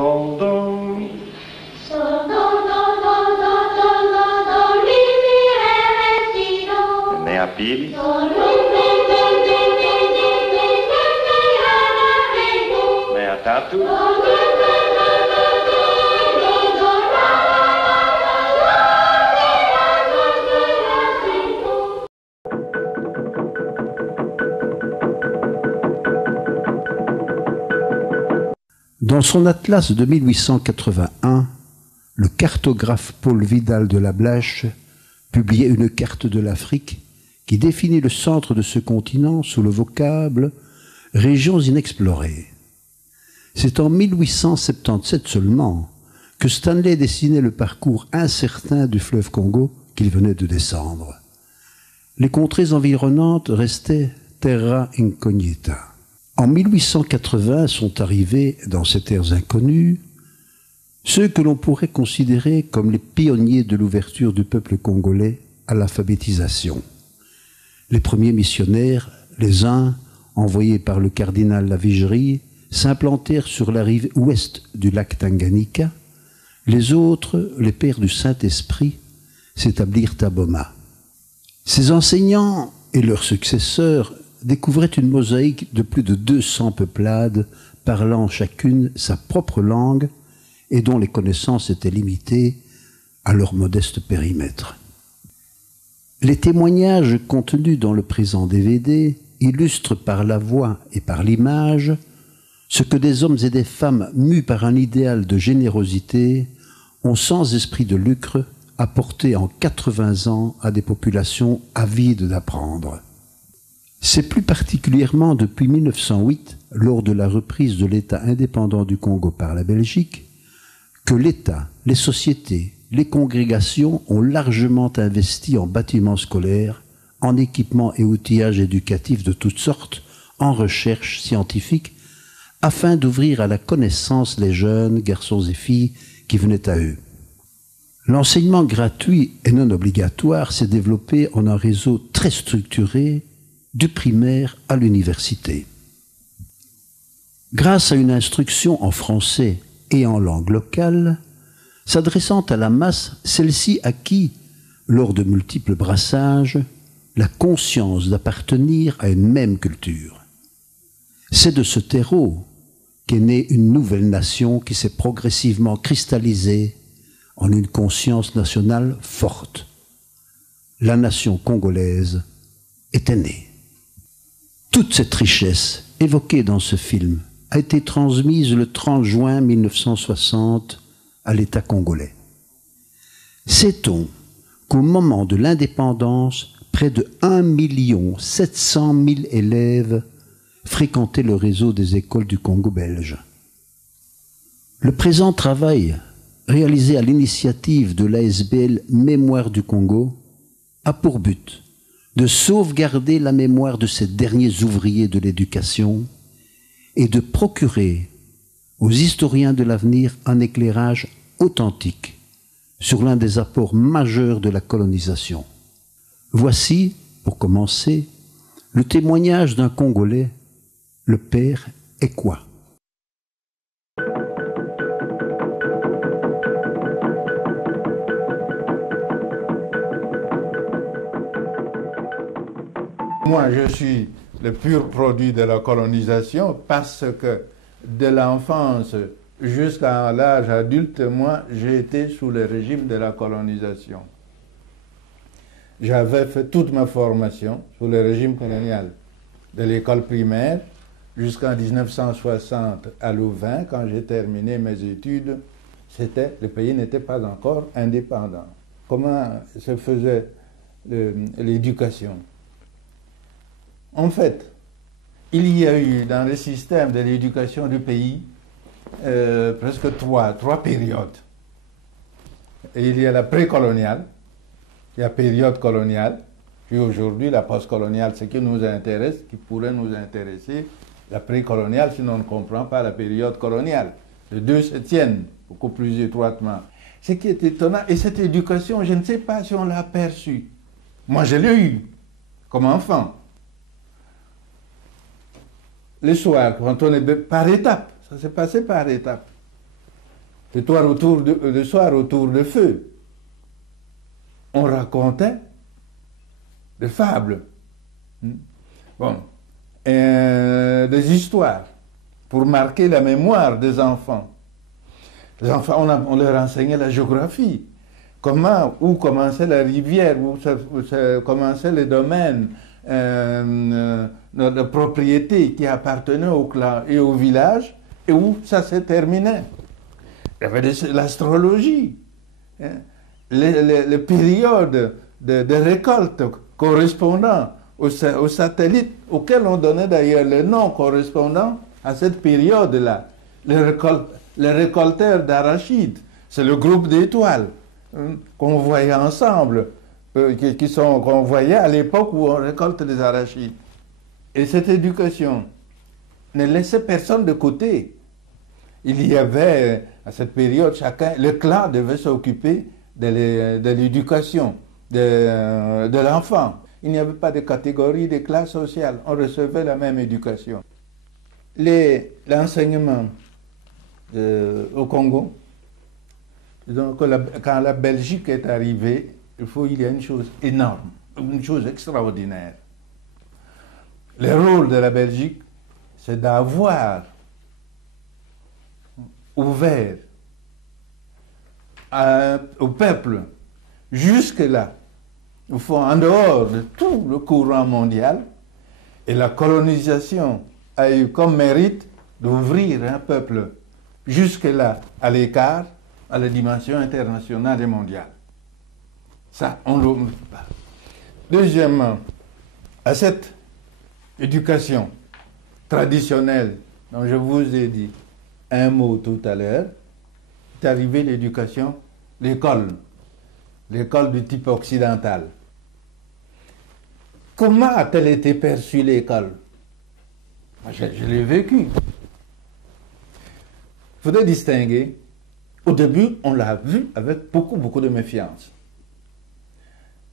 Sol, do. Sol, do, do, do, do, do, do, do, mi, mi, re, re, si, do. Nem a pili. Sol, mi, mi, mi, mi, mi, mi, mi, mi, mi, re, re, re, do. Nem a tatu. Do, do, do, do, do, do, do, do, ra, ra, ra, ra, ra, mi, ra, ra, ra, ra, si, do. Dans son atlas de 1881, le cartographe Paul Vidal de la Blache publiait une carte de l'Afrique qui définit le centre de ce continent sous le vocable « régions inexplorées ». C'est en 1877 seulement que Stanley dessinait le parcours incertain du fleuve Congo qu'il venait de descendre. Les contrées environnantes restaient terra incognita. En 1880 sont arrivés dans ces terres inconnues ceux que l'on pourrait considérer comme les pionniers de l'ouverture du peuple congolais à l'alphabétisation. Les premiers missionnaires, les uns envoyés par le cardinal Lavigerie, s'implantèrent sur la rive ouest du lac Tanganyika. Les autres, les pères du Saint-Esprit, s'établirent à Boma. Ces enseignants et leurs successeurs découvraient une mosaïque de plus de 200 peuplades parlant chacune sa propre langue et dont les connaissances étaient limitées à leur modeste périmètre. Les témoignages contenus dans le présent DVD illustrent par la voix et par l'image ce que des hommes et des femmes mus par un idéal de générosité ont sans esprit de lucre apporté en 80 ans à des populations avides d'apprendre. C'est plus particulièrement depuis 1908, lors de la reprise de l'État indépendant du Congo par la Belgique, que l'État, les sociétés, les congrégations ont largement investi en bâtiments scolaires, en équipements et outillages éducatifs de toutes sortes, en recherche scientifique, afin d'ouvrir à la connaissance les jeunes, garçons et filles, qui venaient à eux. L'enseignement gratuit et non obligatoire s'est développé en un réseau très structuré, du primaire à l'université. Grâce à une instruction en français et en langue locale, s'adressant à la masse, celle-ci acquit, lors de multiples brassages, la conscience d'appartenir à une même culture. C'est de ce terreau qu'est née une nouvelle nation qui s'est progressivement cristallisée en une conscience nationale forte. La nation congolaise était née. Toute cette richesse évoquée dans ce film a été transmise le 30 juin 1960 à l'État congolais. Sait-on qu'au moment de l'indépendance, près de 1 700 000 élèves fréquentaient le réseau des écoles du Congo belge. Le présent travail, réalisé à l'initiative de l'ASBL Mémoire du Congo, a pour but de sauvegarder la mémoire de ces derniers ouvriers de l'éducation et de procurer aux historiens de l'avenir un éclairage authentique sur l'un des apports majeurs de la colonisation. Voici, pour commencer, le témoignage d'un Congolais, le père Ekwa. Moi, je suis le pur produit de la colonisation parce que de l'enfance jusqu'à l'âge adulte, moi, j'ai été sous le régime de la colonisation. J'avais fait toute ma formation sous le régime colonial, de l'école primaire jusqu'en 1960 à Louvain. Quand j'ai terminé mes études, le pays n'était pas encore indépendant. Comment se faisait l'éducation? En fait, il y a eu dans le système de l'éducation du pays presque trois périodes. Et il y a la précoloniale, il y a la période coloniale, puis aujourd'hui la postcoloniale, ce qui nous intéresse, qui pourrait nous intéresser, la précoloniale, si on ne comprend pas la période coloniale. Les deux se tiennent beaucoup plus étroitement. Ce qui est étonnant, et cette éducation, je ne sais pas si on l'a perçue. Moi, je l'ai eue comme enfant. Le soir, quand on est par étapes, ça s'est passé par étapes. le soir autour de feu, on racontait des fables, bon, des histoires pour marquer la mémoire des enfants. Les enfants, on leur enseignait la géographie, où commençait la rivière, où commençaient les domaines de propriété qui appartenaient au clan et au village, et où ça se terminait. Il y avait l'astrologie, hein, les périodes de récolte correspondant aux satellites, auxquels on donnait d'ailleurs le nom correspondant à cette période-là. Les récolteurs d'arachides, c'est le groupe d'étoiles qu'on voyait ensemble, qu'on voyait à l'époque où on récolte les arachides. Et cette éducation ne laissait personne de côté. Il y avait, à cette période, le clan devait s'occuper de l'éducation de l'enfant. Il n'y avait pas de catégorie, de classe sociale. On recevait la même éducation. L'enseignement au Congo, donc, quand la Belgique est arrivée, il y a une chose énorme, une chose extraordinaire. Le rôle de la Belgique, c'est d'avoir ouvert au peuple, jusque-là, au fond, en dehors de tout le courant mondial, et la colonisation a eu comme mérite d'ouvrir un peuple jusque-là à l'écart, à la dimension internationale et mondiale. Ça, on ne l'oublie pas. Deuxièmement, à cette éducation traditionnelle dont je vous ai dit un mot tout à l'heure, est arrivée l'éducation, l'école du type occidental. Comment a-t-elle été perçue l'école? Je l'ai vécue. Il faudrait distinguer. Au début, on l'a vu avec beaucoup de méfiance.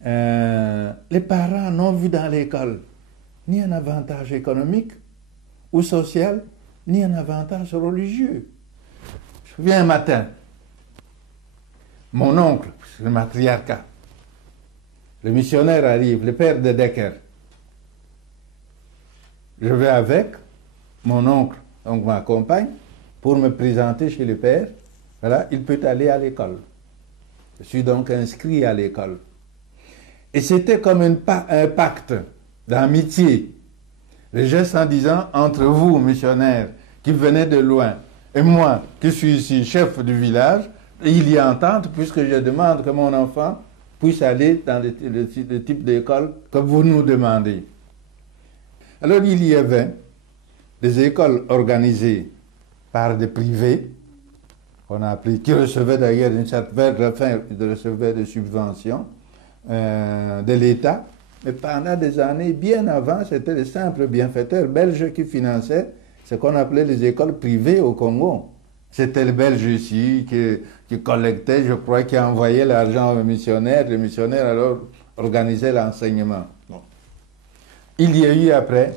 Les parents n'ont vu dans l'école ni un avantage économique ou social, ni un avantage religieux. Je me souviens un matin, mon oncle, c'est le matriarcat, le missionnaire arrive, le père de Decker. Je vais avec, mon oncle donc m'accompagne pour me présenter chez le père. Voilà, il peut aller à l'école. Je suis donc inscrit à l'école. Et c'était comme un pacte d'amitié. Le geste en disant, entre vous, missionnaires, qui venez de loin, et moi, qui suis ici, chef du village, il y a entente, puisque je demande que mon enfant puisse aller dans le type d'école que vous nous demandez. Alors, il y avait des écoles organisées par des privés, qu'on a appelé, qui recevaient d'ailleurs vers la fin, ils recevaient des subventions de l'État. Mais pendant des années, bien avant, c'était les simples bienfaiteurs belges qui finançaient ce qu'on appelait les écoles privées au Congo. C'était le Belge ici qui collectait, je crois, qui envoyait l'argent aux missionnaires. Les missionnaires alors organisaient l'enseignement. Bon. Il y a eu après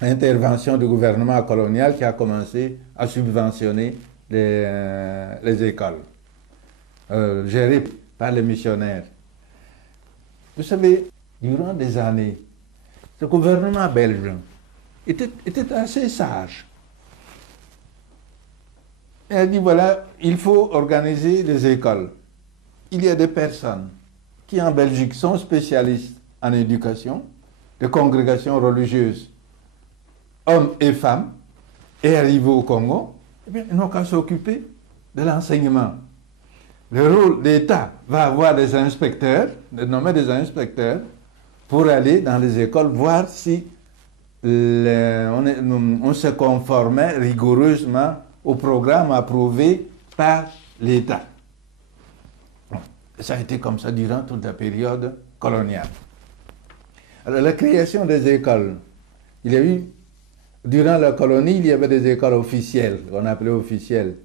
l'intervention du gouvernement colonial qui a commencé à subventionner les écoles gérées par les missionnaires. Vous savez, durant des années, le gouvernement belge était assez sage. Il a dit, voilà, il faut organiser des écoles. Il y a des personnes qui en Belgique sont spécialistes en éducation, de congrégations religieuses, hommes et femmes, et arrivés au Congo, eh bien, ils n'ont qu'à s'occuper de l'enseignement. Le rôle d'État va avoir des inspecteurs, de nommer des inspecteurs, pour aller dans les écoles voir si on se conformait rigoureusement au programme approuvé par l'État. Ça a été comme ça durant toute la période coloniale. Alors, la création des écoles, il y a eu, durant la colonie, il y avait des écoles officielles, qu'on appelait officielles.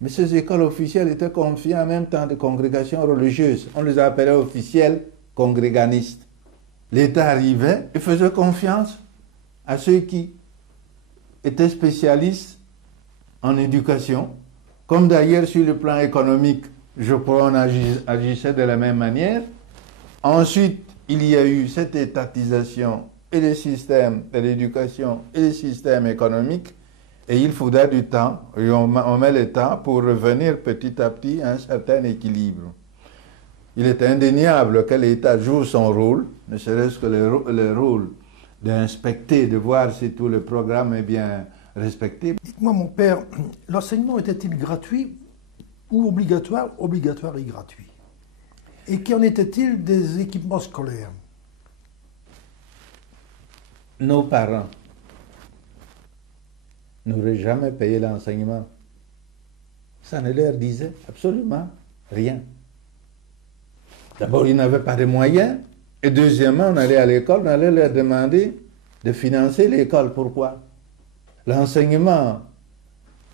Mais ces écoles officielles étaient confiées en même temps de congrégations religieuses. On les appelait officiels congréganistes. L'État arrivait et faisait confiance à ceux qui étaient spécialistes en éducation, Comme d'ailleurs sur le plan économique, je crois qu'on agissait de la même manière. Ensuite, il y a eu cette étatisation et les systèmes de l'éducation et les systèmes économiques. Et il faudra du temps, et on met le temps pour revenir petit à petit à un certain équilibre. Il est indéniable que l'État joue son rôle, ne serait-ce que le rôle d'inspecter, de voir si tout le programme est bien respecté. Dites-moi, mon père, l'enseignement était-il gratuit ou obligatoire, obligatoire et gratuit? Et qu'en était-il des équipements scolaires? Nos parents n'auraient jamais payé l'enseignement. Ça ne leur disait absolument rien. D'abord, ils n'avaient pas de moyens. Et deuxièmement, on allait à l'école, on allait leur demander de financer l'école. Pourquoi? L'enseignement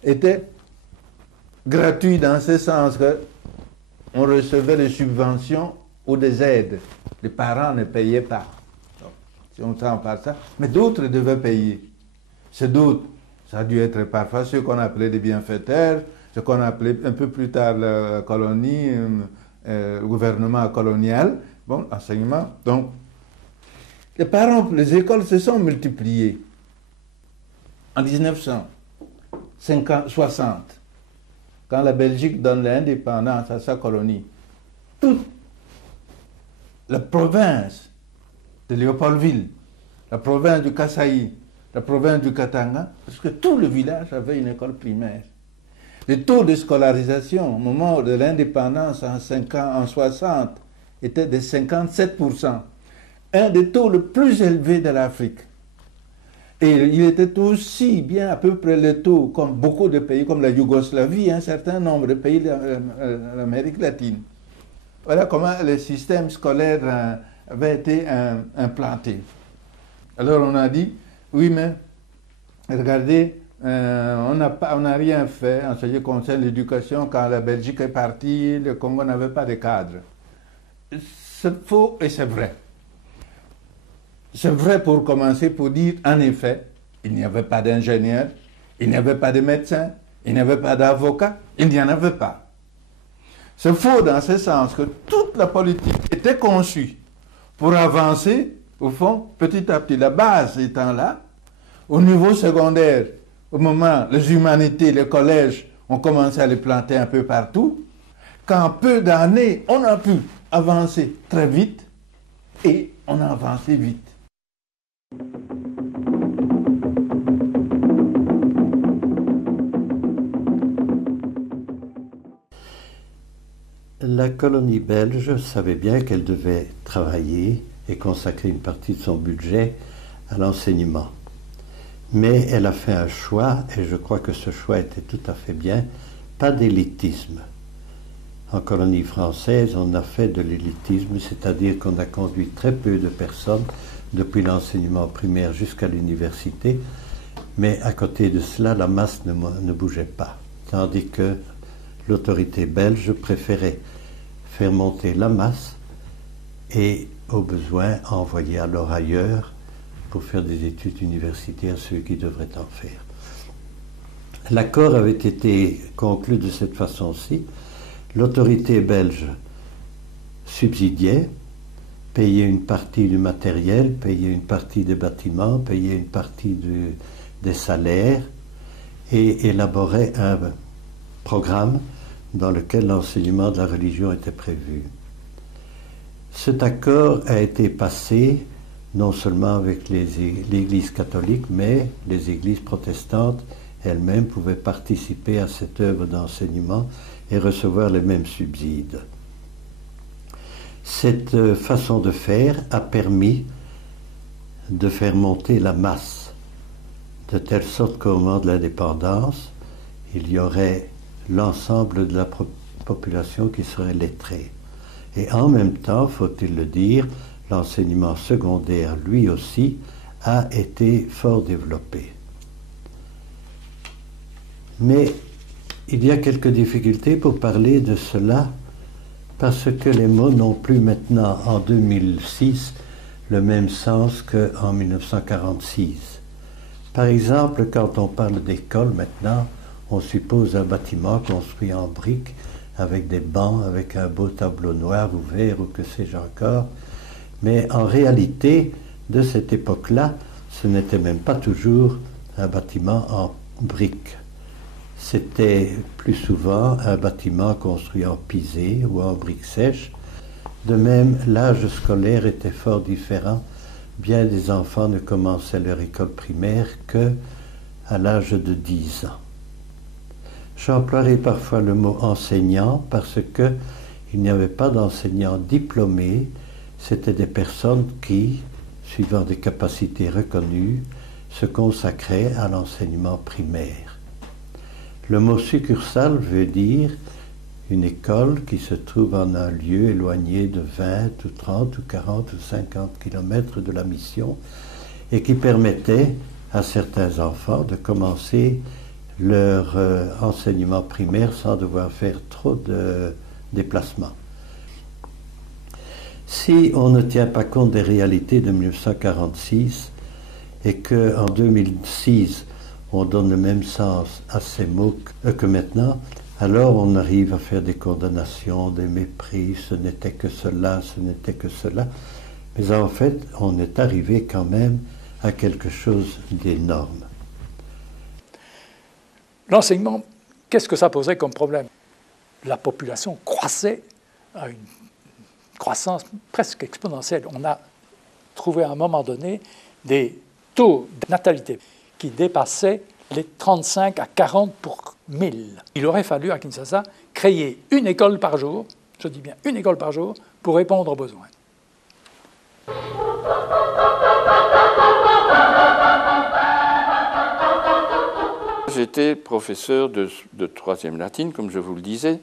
était gratuit dans ce sens qu'on recevait des subventions ou des aides. Les parents ne payaient pas. Donc, si on s'en parle ça, mais d'autres devaient payer. Ces d'autres, ça a dû être parfois ceux qu'on appelait des bienfaiteurs, ce qu'on appelait un peu plus tard la colonie, le gouvernement colonial. Bon, enseignement. Donc, les parents, les écoles se sont multipliées. En 1960, quand la Belgique donne l'indépendance à sa colonie, toute la province de Léopoldville, la province du Kasaï, la province du Katanga, parce que tout le village avait une école primaire. Le taux de scolarisation au moment de l'indépendance en 60 était de 57%, un des taux les plus élevés de l'Afrique. Et il était aussi bien à peu près le taux, comme beaucoup de pays, comme la Yougoslavie, un certain nombre de pays de l'Amérique latine. Voilà comment le système scolaire avait été implanté. Alors on a dit, oui mais regardez, on n'a rien fait en ce qui concerne l'éducation quand la Belgique est partie, le Congo n'avait pas de cadre. C'est faux et c'est vrai. C'est vrai pour commencer, pour dire, en effet, il n'y avait pas d'ingénieurs, il n'y avait pas de médecins, il n'y avait pas d'avocats, il n'y en avait pas. C'est faux dans ce sens que toute la politique était conçue pour avancer, au fond, petit à petit, la base étant là, au niveau secondaire, au moment où les humanités, les collèges ont commencé à les planter un peu partout, qu'en peu d'années, on a pu avancer très vite et on a avancé vite. La colonie belge savait bien qu'elle devait travailler et consacrer une partie de son budget à l'enseignement. Mais elle a fait un choix, et je crois que ce choix était tout à fait bien, pas d'élitisme. En colonie française, on a fait de l'élitisme, c'est-à-dire qu'on a conduit très peu de personnes depuis l'enseignement primaire jusqu'à l'université, mais à côté de cela, la masse ne bougeait pas. Tandis que l'autorité belge préférait faire monter la masse et, au besoin, envoyer alors ailleurs pour faire des études universitaires ceux qui devraient en faire. L'accord avait été conclu de cette façon-ci. L'autorité belge subsidiait, payait une partie du matériel, payait une partie des bâtiments, payait une partie des salaires et élaborait un programme dans lequel l'enseignement de la religion était prévu. Cet accord a été passé non seulement avec l'Église catholique, mais les églises protestantes elles-mêmes pouvaient participer à cette œuvre d'enseignement et recevoir les mêmes subsides. Cette façon de faire a permis de faire monter la masse, de telle sorte qu'au moment de l'indépendance, il y aurait l'ensemble de la population qui serait lettrée. Et en même temps, faut-il le dire, l'enseignement secondaire, lui aussi, a été fort développé. Mais il y a quelques difficultés pour parler de cela, parce que les mots n'ont plus maintenant, en 2006, le même sens qu'en 1946. Par exemple, quand on parle d'école maintenant, on suppose un bâtiment construit en briques, avec des bancs, avec un beau tableau noir ou vert ou que sais-je encore. Mais en réalité, de cette époque-là, ce n'était même pas toujours un bâtiment en briques. C'était plus souvent un bâtiment construit en pisé ou en briques sèches. De même, l'âge scolaire était fort différent. Bien des enfants ne commençaient leur école primaire que à l'âge de 10 ans. J'emploierai parfois le mot enseignant parce que il n'y avait pas d'enseignants diplômés. C'étaient des personnes qui, suivant des capacités reconnues, se consacraient à l'enseignement primaire. Le mot succursale veut dire une école qui se trouve en un lieu éloigné de 20 ou 30 ou 40 ou 50 kilomètres de la mission et qui permettait à certains enfants de commencer leur enseignement primaire sans devoir faire trop de déplacements. Si on ne tient pas compte des réalités de 1946 et qu'en 2006 on donne le même sens à ces mots que maintenant, alors on arrive à faire des condamnations, des mépris, ce n'était que cela, ce n'était que cela. Mais en fait, on est arrivé quand même à quelque chose d'énorme. L'enseignement, qu'est-ce que ça posait comme problème? La population croissait à une croissance presque exponentielle. On a trouvé à un moment donné des taux de natalité qui dépassaient les 35 à 40 pour 1000. Il aurait fallu à Kinshasa créer une école par jour, je dis bien une école par jour, pour répondre aux besoins. J'étais professeur de troisième latine, comme je vous le disais,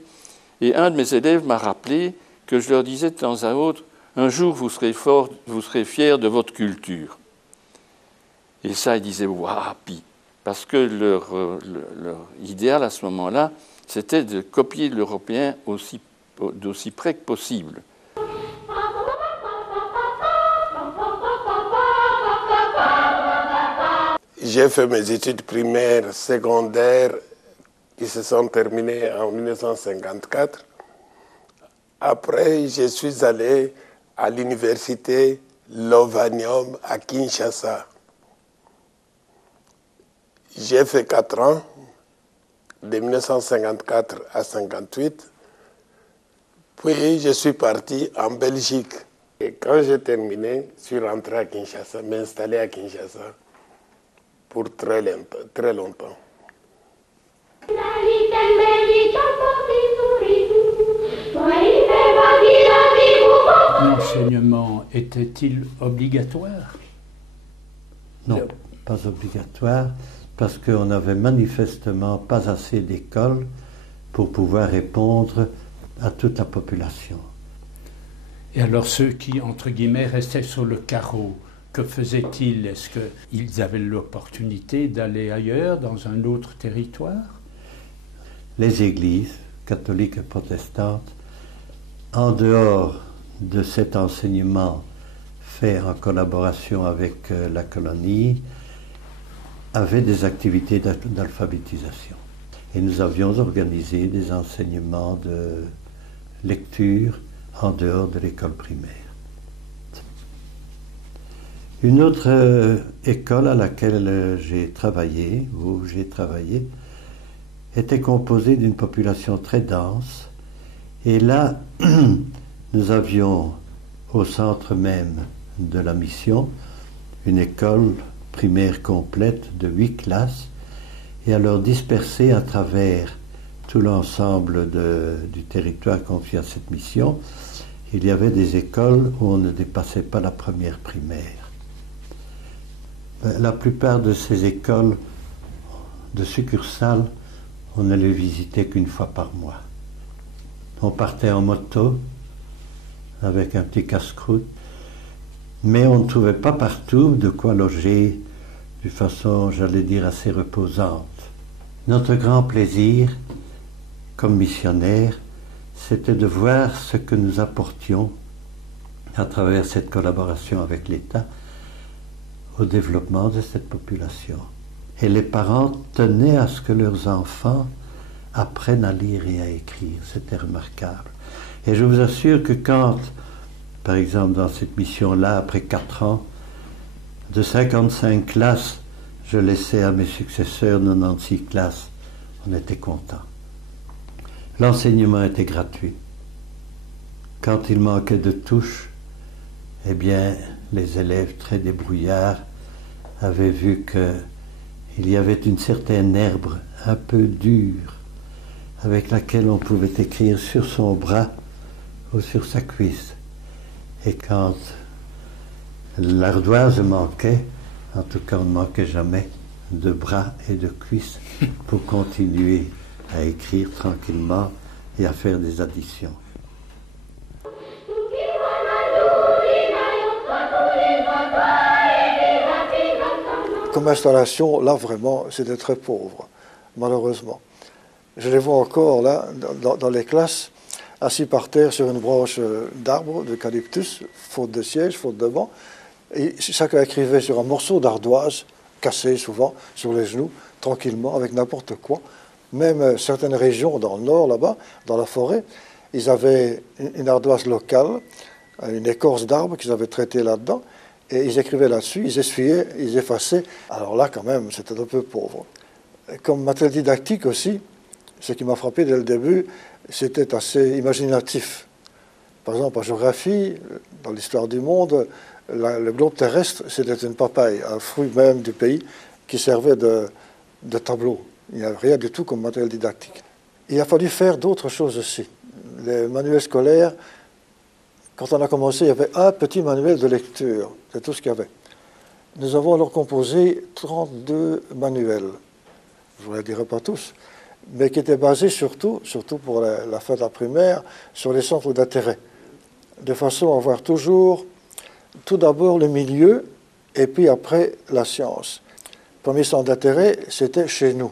et un de mes élèves m'a rappelé que je leur disais de temps à autre, un jour vous serez forts, vous serez fiers de votre culture. Et ça, ils disaient, waouh, parce que leur idéal à ce moment-là, c'était de copier l'européen d'aussi près que possible. J'ai fait mes études primaires, secondaires, qui se sont terminées en 1954. Après, je suis allé à l'université Lovanium à Kinshasa. J'ai fait 4 ans, de 1954 à 1958. Puis je suis parti en Belgique. Et quand j'ai terminé, je suis rentré à Kinshasa, m'installer à Kinshasa pour très longtemps. L'enseignement était-il obligatoire? Non, pas obligatoire, parce qu'on n'avait manifestement pas assez d'écoles pour pouvoir répondre à toute la population. Et alors ceux qui, entre guillemets, restaient sur le carreau, que faisaient-ils? Est-ce qu'ils avaient l'opportunité d'aller ailleurs, dans un autre territoire? Les églises, catholiques et protestantes, en dehors de cet enseignement fait en collaboration avec la colonie, avaient des activités d'alphabétisation. Et nous avions organisé des enseignements de lecture en dehors de l'école primaire. Une autre école à laquelle j'ai travaillé, était composée d'une population très dense. Et là, nous avions au centre même de la mission une école primaire complète de 8 classes, et alors dispersée à travers tout l'ensemble du territoire confié à cette mission, il y avait des écoles où on ne dépassait pas la première primaire. La plupart de ces écoles de succursales, on ne les visitait qu'une fois par mois. On partait en moto avec un petit casse-croûte, mais on ne trouvait pas partout de quoi loger de façon, j'allais dire, assez reposante. Notre grand plaisir, comme missionnaires, c'était de voir ce que nous apportions à travers cette collaboration avec l'État au développement de cette population. Et les parents tenaient à ce que leurs enfants apprennent à lire et à écrire. C'était remarquable. Et je vous assure que quand, par exemple, dans cette mission-là, après 4 ans, de 55 classes, je laissais à mes successeurs 96 classes, on était contents. L'enseignement était gratuit. Quand il manquait de touches, eh bien, les élèves très débrouillards avaient vu qu'il y avait une certaine herbe un peu dure avec laquelle on pouvait écrire sur son bras ou sur sa cuisse. Et quand l'ardoise manquait, en tout cas on ne manquait jamais de bras et de cuisses pour continuer à écrire tranquillement et à faire des additions. Comme installation, là vraiment, c'était très pauvre, malheureusement. Je les vois encore là, dans les classes, assis par terre sur une branche d'arbre, d'eucalyptus, faute de siège, faute de banc. Et chacun écrivait sur un morceau d'ardoise, cassé souvent, sur les genoux, tranquillement, avec n'importe quoi. Même certaines régions, dans le nord, là-bas, dans la forêt, ils avaient une ardoise locale, une écorce d'arbre qu'ils avaient traitée là-dedans, et ils écrivaient là-dessus, ils essuyaient, ils effaçaient. Alors là, quand même, c'était un peu pauvre. Comme matériel didactique aussi, ce qui m'a frappé dès le début, c'était assez imaginatif. Par exemple, en géographie, dans l'histoire du monde, le globe terrestre, c'était une papaye, un fruit même du pays, qui servait de tableau. Il n'y a rien du tout comme matériel didactique. Il a fallu faire d'autres choses aussi. Les manuels scolaires, quand on a commencé, il y avait un petit manuel de lecture, c'est tout ce qu'il y avait. Nous avons alors composé 32 manuels, je ne vous les dirai pas tous, mais qui étaient basés surtout pour la fin de la primaire, sur les centres d'intérêt, de façon à avoir toujours, tout d'abord le milieu, et puis après la science. Le premier centre d'intérêt, c'était chez nous.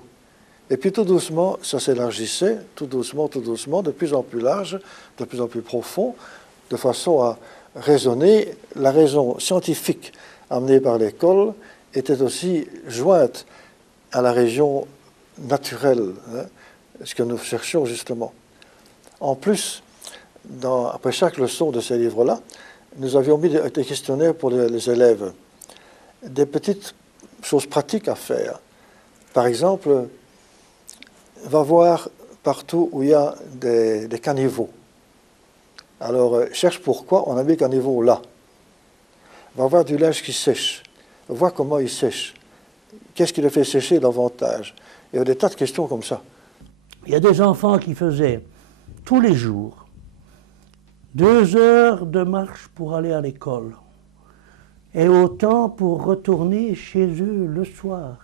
Et puis tout doucement, ça s'élargissait, tout doucement, de plus en plus large, de plus en plus profond, de façon à raisonner. La raison scientifique amenée par l'école était aussi jointe à la région naturelle, hein, ce que nous cherchions justement. En plus, après chaque leçon de ces livres-là, nous avions mis des questionnaires pour les élèves, des petites choses pratiques à faire. Par exemple, va voir partout où il y a des caniveaux. Alors, cherche pourquoi on a mis caniveau là. Va voir du linge qui sèche. Vois comment il sèche. Qu'est-ce qui le fait sécher davantage? Il y a des tas de questions comme ça. Il y a des enfants qui faisaient tous les jours 2 heures de marche pour aller à l'école et autant pour retourner chez eux le soir.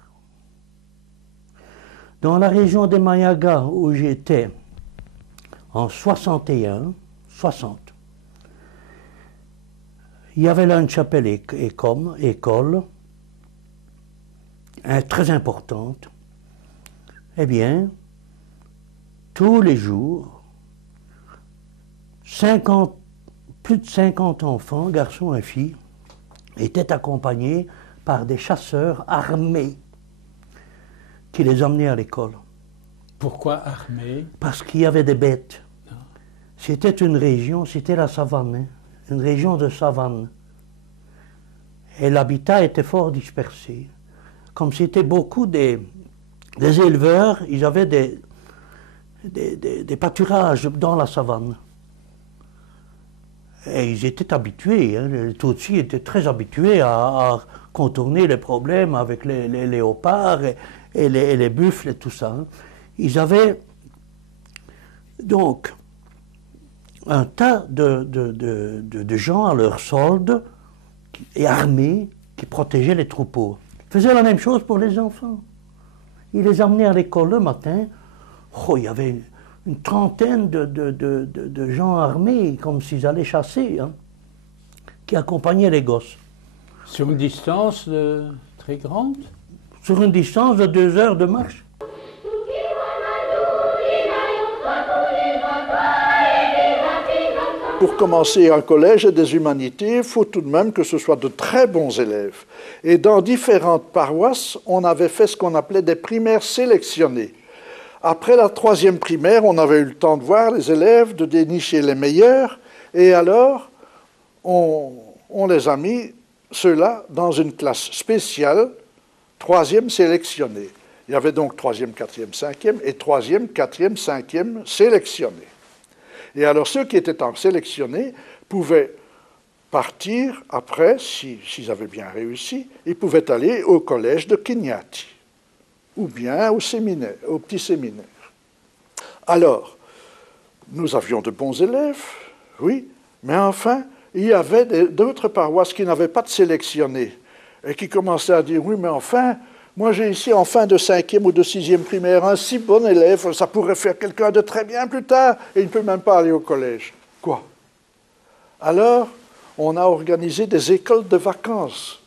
Dans la région des Mayagas où j'étais en 60, il y avait là une chapelle école très importante. Eh bien, tous les jours, plus de 50 enfants, garçons et filles, étaient accompagnés par des chasseurs armés qui les emmenaient à l'école. Pourquoi armés? Parce qu'il y avait des bêtes. C'était une région, c'était la savane, hein, une région de savane. Et l'habitat était fort dispersé. Comme c'était beaucoup des éleveurs, ils avaient des pâturages dans la savane. Et ils étaient habitués, hein, les Tutsis étaient très habitués à contourner les problèmes avec les léopards et les buffles et tout ça. Hein. Ils avaient donc un tas de gens à leur solde et armés qui protégeaient les troupeaux. Ils faisaient la même chose pour les enfants. Ils les emmenaient à l'école le matin. Oh, il y avait une trentaine de gens armés, comme s'ils allaient chasser, hein, qui accompagnaient les gosses. Sur une distance très grande? Sur une distance de 2 heures de marche. Pour commencer un collège des humanités, il faut tout de même que ce soit de très bons élèves. Et dans différentes paroisses, on avait fait ce qu'on appelait des primaires sélectionnées. Après la 3e primaire, on avait eu le temps de voir les élèves, de dénicher les meilleurs, et alors on les a mis, ceux-là, dans une classe spéciale, 3e sélectionnée. Il y avait donc 3e, 4e, 5e, et 3e, 4e, 5e sélectionnés. Et alors ceux qui étaient sélectionnés pouvaient partir après, s'ils avaient bien réussi, ils pouvaient aller au collège de Kinyati, ou bien au séminaire, au petit séminaire. Alors, nous avions de bons élèves, oui, mais enfin, il y avait d'autres paroisses qui n'avaient pas de sélectionnés, et qui commençaient à dire, oui, mais enfin, moi j'ai ici en fin de 5e ou de 6e primaire un si bon élève, ça pourrait faire quelqu'un de très bien plus tard, et il ne peut même pas aller au collège. Quoi? Alors, on a organisé des écoles de vacances.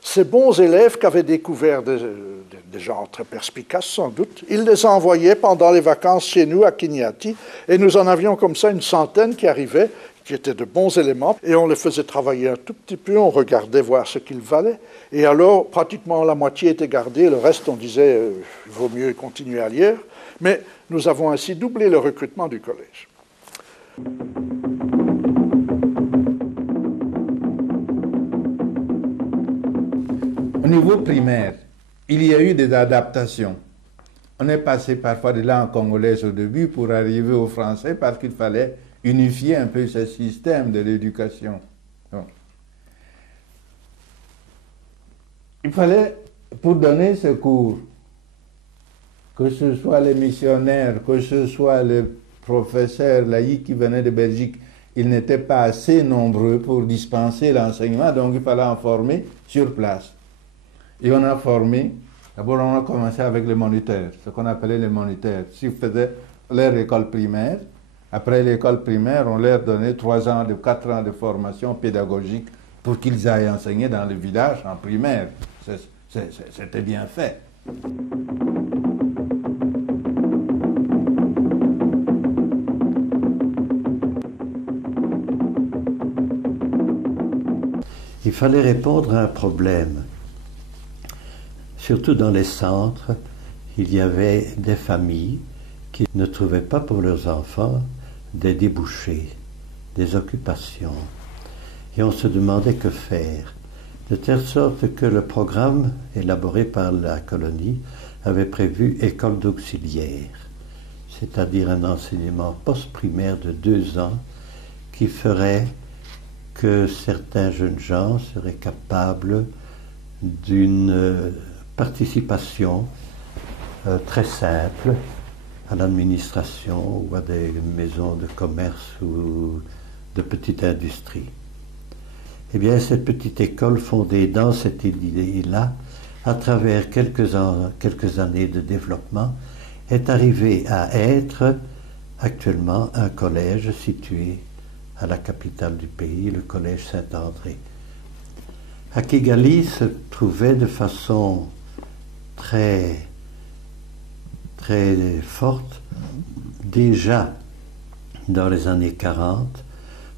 Ces bons élèves qui avaient découvert des gens très perspicaces, sans doute, ils les envoyaient pendant les vacances chez nous à Kinyati, et nous en avions comme ça une centaine qui arrivaient, qui étaient de bons éléments, et on les faisait travailler un tout petit peu, on regardait voir ce qu'ils valaient, et alors pratiquement la moitié était gardée, le reste on disait il vaut mieux continuer ailleurs, mais nous avons ainsi doublé le recrutement du collège. Au niveau primaire, il y a eu des adaptations. On est passé parfois de langue congolaise au début pour arriver au français parce qu'il fallait unifier un peu ce système de l'éducation. Il fallait, pour donner ce cours, que ce soit les missionnaires, que ce soit les professeurs laïcs qui venaient de Belgique, ils n'étaient pas assez nombreux pour dispenser l'enseignement, donc il fallait en former sur place. Et on a formé, d'abord on a commencé avec les moniteurs, ce qu'on appelait les moniteurs. Ils faisaient leur école primaire. Après l'école primaire, on leur donnait 4 ans de formation pédagogique pour qu'ils aillent enseigner dans le village en primaire. C'était bien fait. Il fallait répondre à un problème. Surtout dans les centres, il y avait des familles qui ne trouvaient pas pour leurs enfants des débouchés, des occupations. Et on se demandait que faire, de telle sorte que le programme élaboré par la colonie avait prévu école d'auxiliaire, c'est-à-dire un enseignement post-primaire de 2 ans qui ferait que certains jeunes gens seraient capables d'une participation très simple à l'administration ou à des maisons de commerce ou de petite industrie. Eh bien, cette petite école fondée dans cette idée-là, à travers quelques années de développement, est arrivée à être actuellement un collège situé à la capitale du pays, le collège Saint-André. À Kigali se trouvait de façon très forte, déjà dans les années 40,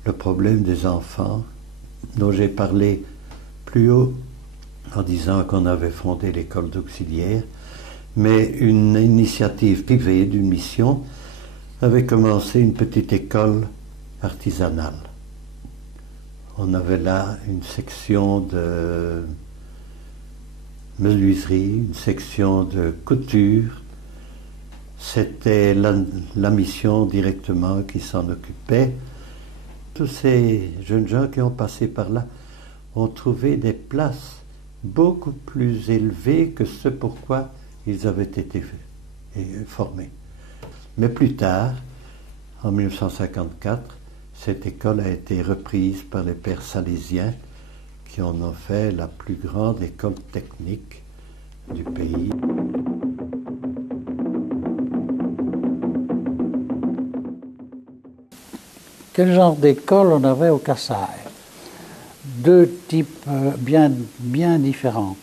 le problème des enfants, dont j'ai parlé plus haut en disant qu'on avait fondé l'école d'auxiliaire, mais une initiative privée d'une mission avait commencé une petite école artisanale. On avait là une section de menuiserie, une section de couture. C'était la mission directement qui s'en occupait. Tous ces jeunes gens qui ont passé par là ont trouvé des places beaucoup plus élevées que ce pourquoi ils avaient été formés. Mais plus tard, en 1954, cette école a été reprise par les pères salésiens qui en ont fait la plus grande école technique du pays. Quel genre d'école on avait au Kasaï? 2 types bien différents.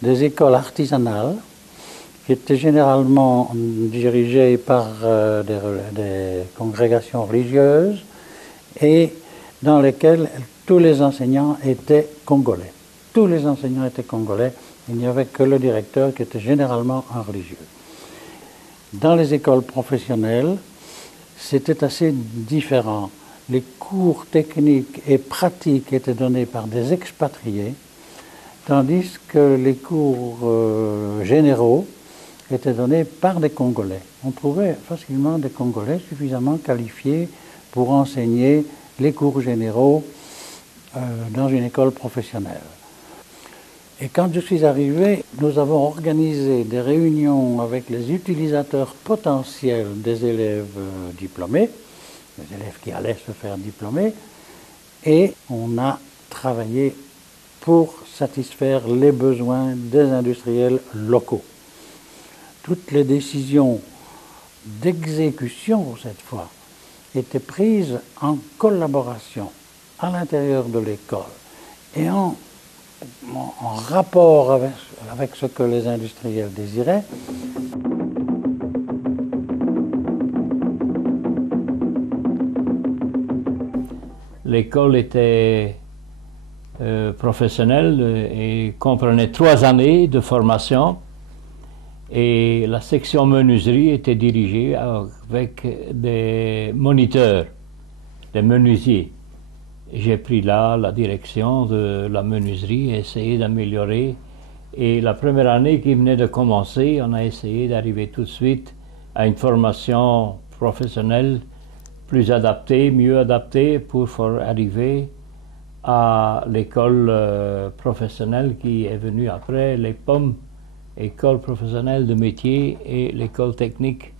Des écoles artisanales, qui étaient généralement dirigées par des congrégations religieuses et dans lesquels tous les enseignants étaient congolais. Tous les enseignants étaient congolais, il n'y avait que le directeur qui était généralement un religieux. Dans les écoles professionnelles, c'était assez différent. Les cours techniques et pratiques étaient donnés par des expatriés, tandis que les cours généraux étaient donnés par des Congolais. On trouvait facilement des Congolais suffisamment qualifiés pour enseigner les cours généraux dans une école professionnelle. Et quand je suis arrivé, nous avons organisé des réunions avec les utilisateurs potentiels des élèves diplômés, les élèves qui allaient se faire diplômer, et on a travaillé pour satisfaire les besoins des industriels locaux. Toutes les décisions d'exécution, cette fois, étaient prises en collaboration à l'intérieur de l'école et en rapport avec ce que les industriels désiraient. L'école était professionnelle et comprenait 3 années de formation, et la section menuiserie était dirigée avec des moniteurs, des menuisiers. J'ai pris là la direction de la menuiserie et essayé d'améliorer. Et la première année qui venait de commencer, on a essayé d'arriver tout de suite à une formation professionnelle plus adaptée, mieux adaptée pour arriver à l'école professionnelle qui est venue après, les POM, École professionnelle de métier, et l'école technique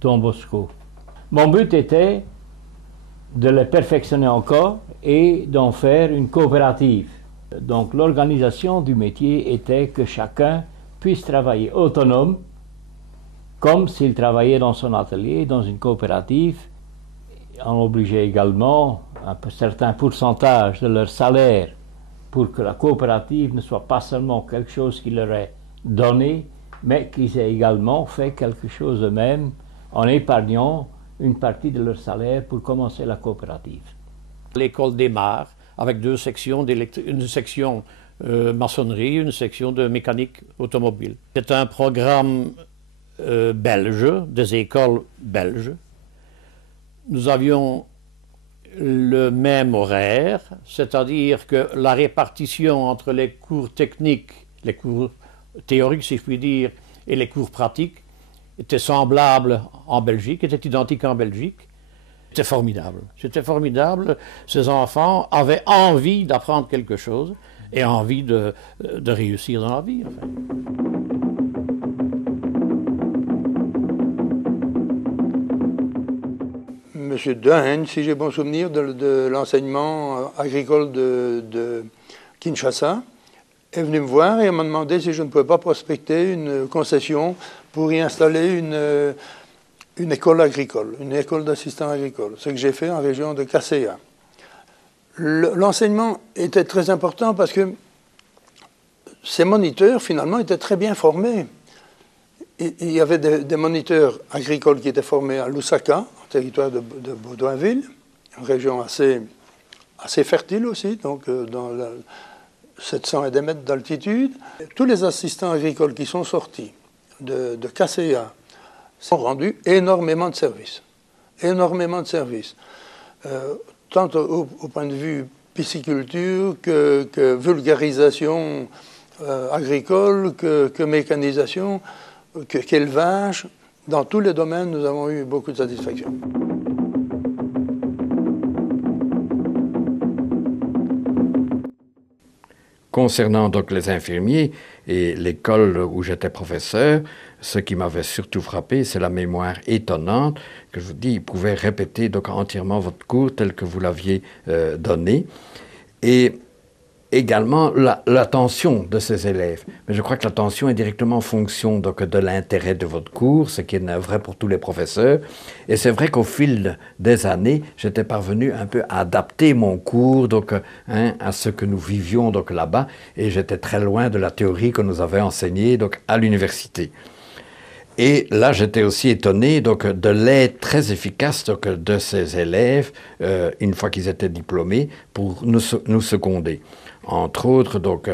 Don Bosco. Mon but était de les perfectionner encore et d'en faire une coopérative. Donc l'organisation du métier était que chacun puisse travailler autonome, comme s'il travaillait dans son atelier, dans une coopérative. On obligeait également un certain pourcentage de leur salaire pour que la coopérative ne soit pas seulement quelque chose qui leur est donné, mais qu'ils aient également fait quelque chose eux-mêmes en épargnant une partie de leur salaire pour commencer la coopérative. L'école démarre avec 2 sections, une section maçonnerie, une section de mécanique automobile. C'est un programme belge, des écoles belges. Nous avions le même horaire, c'est-à-dire que la répartition entre les cours techniques, les cours théoriques si je puis dire, et les cours pratiques était semblable en Belgique, était identique en Belgique. C'était formidable. C'était formidable. Ces enfants avaient envie d'apprendre quelque chose et envie de réussir dans la vie. Enfin. Monsieur Dehaene, si j'ai bon souvenir, de l'enseignement agricole de Kinshasa, est venu me voir et m'a demandé si je ne pouvais pas prospecter une concession pour y installer une école agricole, une école d'assistants agricoles, ce que j'ai fait en région de Kasséa. L'enseignement était très important parce que ces moniteurs, finalement, étaient très bien formés. Il y avait des moniteurs agricoles qui étaient formés à Lusaka, en territoire de Baudouinville, une région assez fertile aussi, donc dans 700 et des mètres d'altitude. Tous les assistants agricoles qui sont sortis de Kasséa ont rendu énormément de services. Énormément de services. Tant au point de vue pisciculture que vulgarisation agricole, que mécanisation, qu'élevage. Dans tous les domaines, nous avons eu beaucoup de satisfaction. Concernant donc les infirmiers et l'école où j'étais professeur, ce qui m'avait surtout frappé, c'est la mémoire étonnante, que je vous dis, ils pouvaient répéter donc entièrement votre cours tel que vous l'aviez donné, et également l'attention de ces élèves. Mais je crois que l'attention est directement en fonction donc, de l'intérêt de votre cours, ce qui est vrai pour tous les professeurs. Et c'est vrai qu'au fil des années, j'étais parvenu un peu à adapter mon cours donc, à ce que nous vivions donc, là-bas, et j'étais très loin de la théorie que nous avait enseignée donc, à l'université. Et là, j'étais aussi étonné donc, de l'aide très efficace donc, de ces élèves, une fois qu'ils étaient diplômés, pour nous seconder. Entre autres, donc,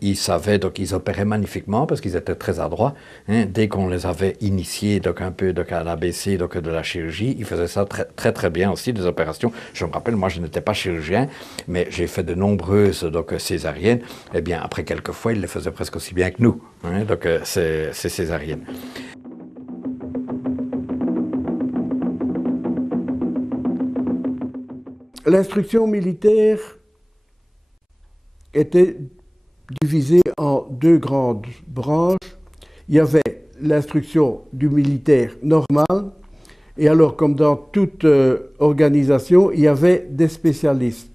ils savaient, donc ils opéraient magnifiquement parce qu'ils étaient très adroits. Dès qu'on les avait initiés donc, un peu donc, à l'ABC donc, de la chirurgie, ils faisaient ça très très bien aussi, des opérations. Je me rappelle, moi je n'étais pas chirurgien, mais j'ai fait de nombreuses donc, césariennes. Eh bien, après quelques fois, ils les faisaient presque aussi bien que nous. Donc, ces césariennes. L'instruction militaire était divisée en deux grandes branches. Il y avait l'instruction du militaire normal, et alors, comme dans toute organisation, il y avait des spécialistes.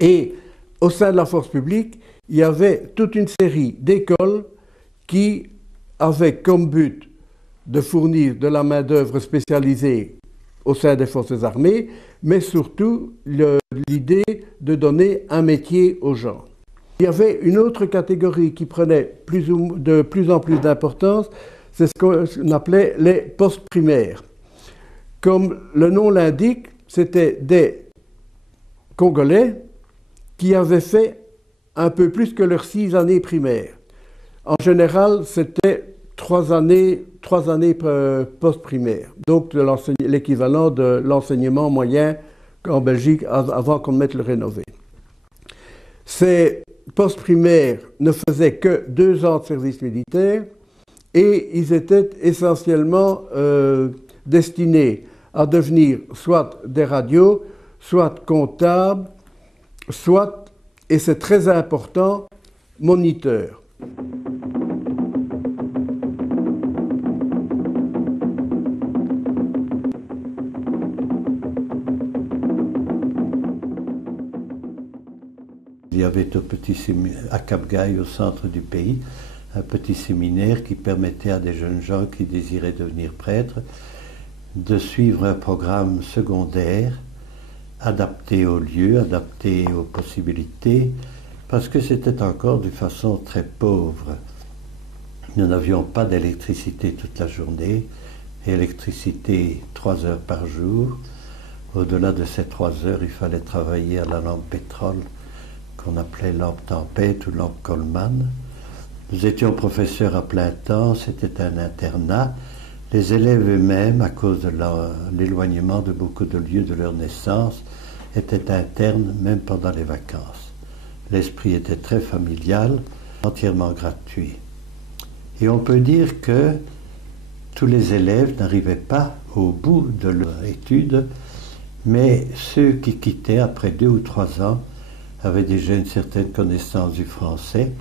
Et au sein de la force publique, il y avait toute une série d'écoles qui avaient comme but de fournir de la main-d'œuvre spécialisée au sein des forces armées, mais surtout l'idée de donner un métier aux gens. Il y avait une autre catégorie qui prenait de plus en plus d'importance, c'est ce qu'on appelait les postes primaires. Comme le nom l'indique, c'était des Congolais qui avaient fait un peu plus que leurs 6 années primaires. En général, c'était 3 années post-primaire, donc l'équivalent de l'enseignement moyen en Belgique avant qu'on mette le rénové. Ces post-primaires ne faisaient que 2 ans de service militaire et ils étaient essentiellement destinés à devenir soit des radios, soit comptables, soit, et c'est très important, moniteurs. Il y avait à Cap-Gaï, au centre du pays, un petit séminaire qui permettait à des jeunes gens qui désiraient devenir prêtres de suivre un programme secondaire adapté au lieu, adapté aux possibilités, parce que c'était encore d'une façon très pauvre. Nous n'avions pas d'électricité toute la journée, électricité 3 heures par jour. Au-delà de ces 3 heures, il fallait travailler à la lampe pétrole, qu'on appelait lampe tempête ou lampe Coleman. Nous étions professeurs à plein temps, c'était un internat. Les élèves eux-mêmes, à cause de l'éloignement de beaucoup de lieux de leur naissance, étaient internes même pendant les vacances. L'esprit était très familial, entièrement gratuit. Et on peut dire que tous les élèves n'arrivaient pas au bout de leur étude, mais ceux qui quittaient après 2 ou 3 ans avaient déjà une certaine connaissance du français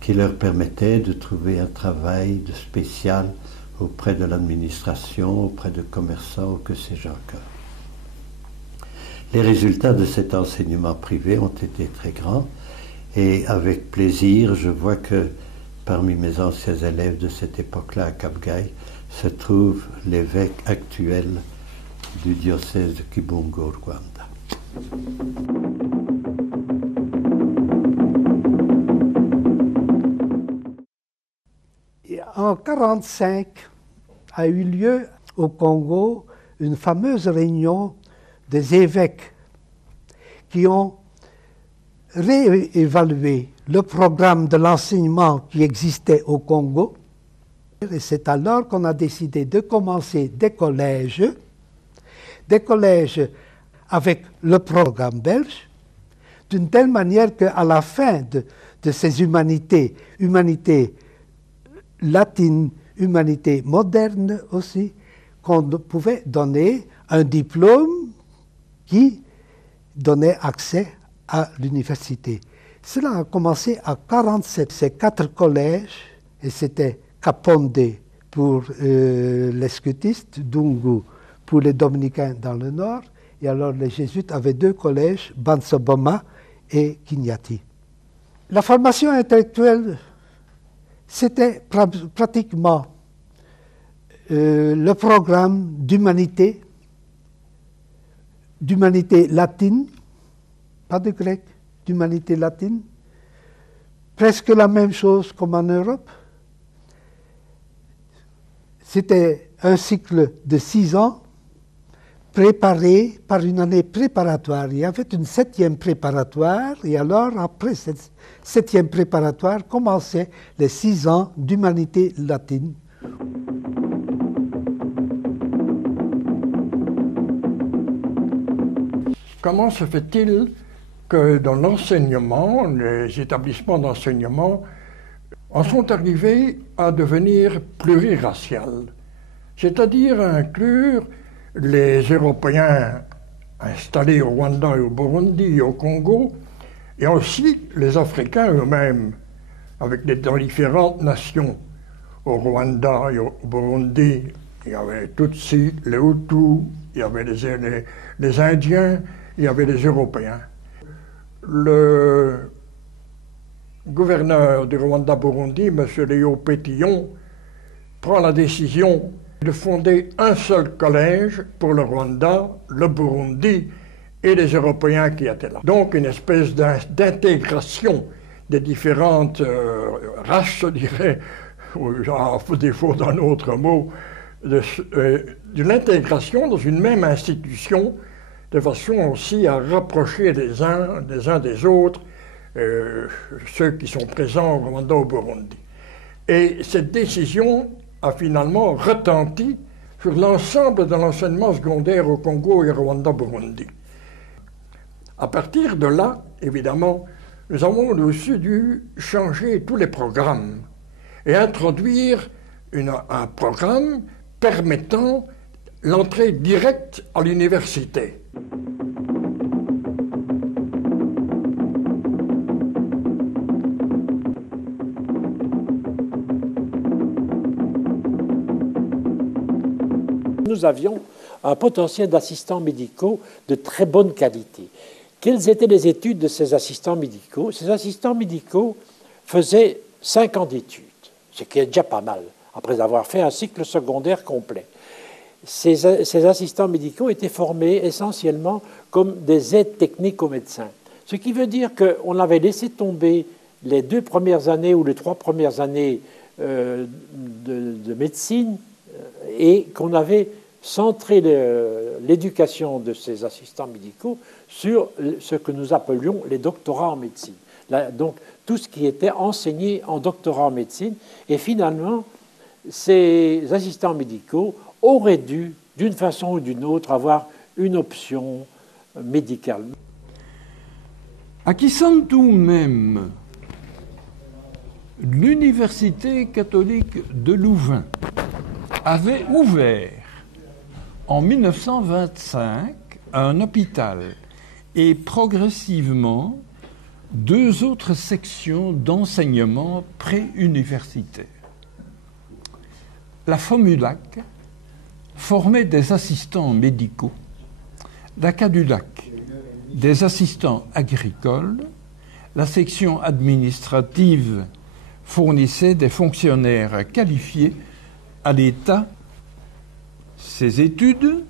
qui leur permettait de trouver un travail de spécial auprès de l'administration, auprès de commerçants ou que sais-je encore. Les résultats de cet enseignement privé ont été très grands et avec plaisir, je vois que parmi mes anciens élèves de cette époque-là à Cap-Gaï se trouve l'évêque actuel du diocèse de Kibungo, Rwanda. En 1945 a eu lieu au Congo une fameuse réunion des évêques qui ont réévalué le programme de l'enseignement qui existait au Congo. Et c'est alors qu'on a décidé de commencer des collèges avec le programme belge, d'une telle manière qu'à la fin de ces humanités latine, humanité moderne aussi, qu'on pouvait donner un diplôme qui donnait accès à l'université. Cela a commencé à 1947. Ces 4 collèges, et c'était Kapondé pour les scutistes, Dungu pour les dominicains dans le nord, et alors les jésuites avaient 2 collèges, Bansoboma et Kinyati. La formation intellectuelle, c'était pratiquement le programme d'humanité latine, pas de grec, d'humanité latine, presque la même chose comme en Europe. C'était un cycle de 6 ans préparé par une année préparatoire. Il y avait une 7e préparatoire et alors après cette 7e préparatoire commençaient les 6 ans d'humanité latine. Comment se fait-il que dans l'enseignement, les établissements d'enseignement en sont arrivés à devenir pluriraciales, c'est-à-dire à inclure les Européens installés au Rwanda et au Burundi et au Congo, et aussi les Africains eux-mêmes, avec dans différentes nations. Au Rwanda et au Burundi, il y avait les Tutsis, les Hutus, il y avait les Indiens, il y avait les Européens. Le gouverneur du Rwanda-Burundi, M. Léo Pétillon, prend la décision de fonder un seul collège pour le Rwanda, le Burundi et les Européens qui étaient là. Donc une espèce d'intégration des différentes races, je dirais, à défaut d'un autre mot, de l'intégration dans une même institution, de façon aussi à rapprocher les uns des autres ceux qui sont présents au Rwanda, au Burundi. Et cette décision a finalement retenti sur l'ensemble de l'enseignement secondaire au Congo et au Rwanda-Burundi. À partir de là, évidemment, nous avons aussi dû changer tous les programmes et introduire un programme permettant l'entrée directe à l'université. Nous avions un potentiel d'assistants médicaux de très bonne qualité. Quelles étaient les études de ces assistants médicaux? Ces assistants médicaux faisaient 5 ans d'études, ce qui est déjà pas mal, après avoir fait un cycle secondaire complet. Ces assistants médicaux étaient formés essentiellement comme des aides techniques aux médecins. Ce qui veut dire qu'on avait laissé tomber les 2 premières années ou les 3 premières années de médecine et qu'on avait centré l'éducation de ces assistants médicaux sur ce que nous appelions les doctorats en médecine. Là, donc tout ce qui était enseigné en doctorat en médecine. Et finalement, ces assistants médicaux auraient dû, d'une façon ou d'une autre, avoir une option médicale. À Kisantu même, l'Université catholique de Louvain avait ouvert en 1925 un hôpital et progressivement 2 autres sections d'enseignement préuniversitaire. La FOMULAC formait des assistants médicaux, la CADULAC des assistants agricoles, la section administrative fournissait des fonctionnaires qualifiés à l'État. Ces études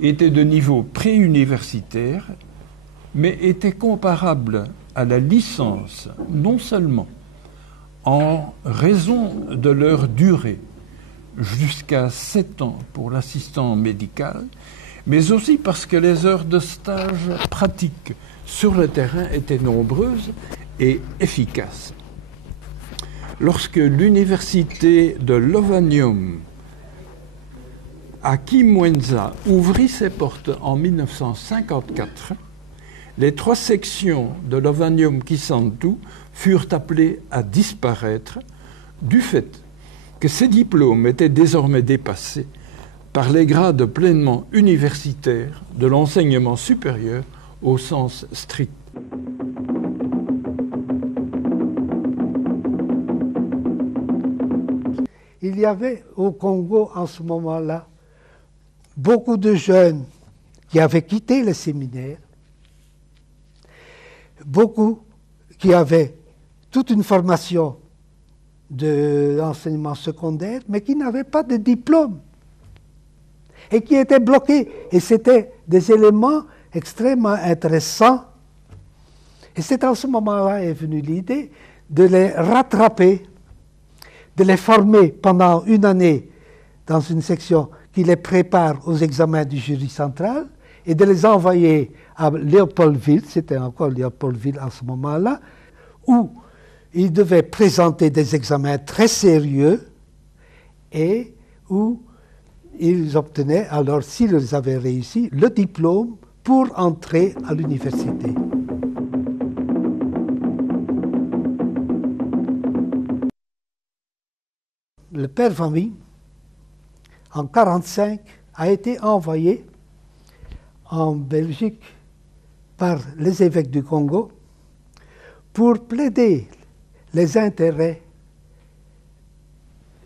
étaient de niveau préuniversitaire, mais étaient comparables à la licence, non seulement en raison de leur durée, jusqu'à 7 ans pour l'assistant médical, mais aussi parce que les heures de stage pratique sur le terrain étaient nombreuses et efficaces. Lorsque l'université de Lovanium à Kimwenza ouvrit ses portes en 1954, les 3 sections de Lovanium Kisantu furent appelées à disparaître du fait que ces diplômes étaient désormais dépassés par les grades pleinement universitaires de l'enseignement supérieur au sens strict. Il y avait au Congo en ce moment-là beaucoup de jeunes qui avaient quitté le séminaire, beaucoup qui avaient toute une formation de l'enseignement secondaire, mais qui n'avaient pas de diplôme et qui étaient bloqués. Et c'était des éléments extrêmement intéressants. Et c'est en ce moment-là est venue l'idée de les rattraper, de les former pendant une année dans une section qui les prépare aux examens du jury central et de les envoyer à Léopoldville, c'était encore Léopoldville à ce moment-là, où ils devaient présenter des examens très sérieux et où ils obtenaient, alors s'ils avaient réussi, le diplôme pour entrer à l'université. Le père Famille, en 1945, a été envoyé en Belgique par les évêques du Congo pour plaider les intérêts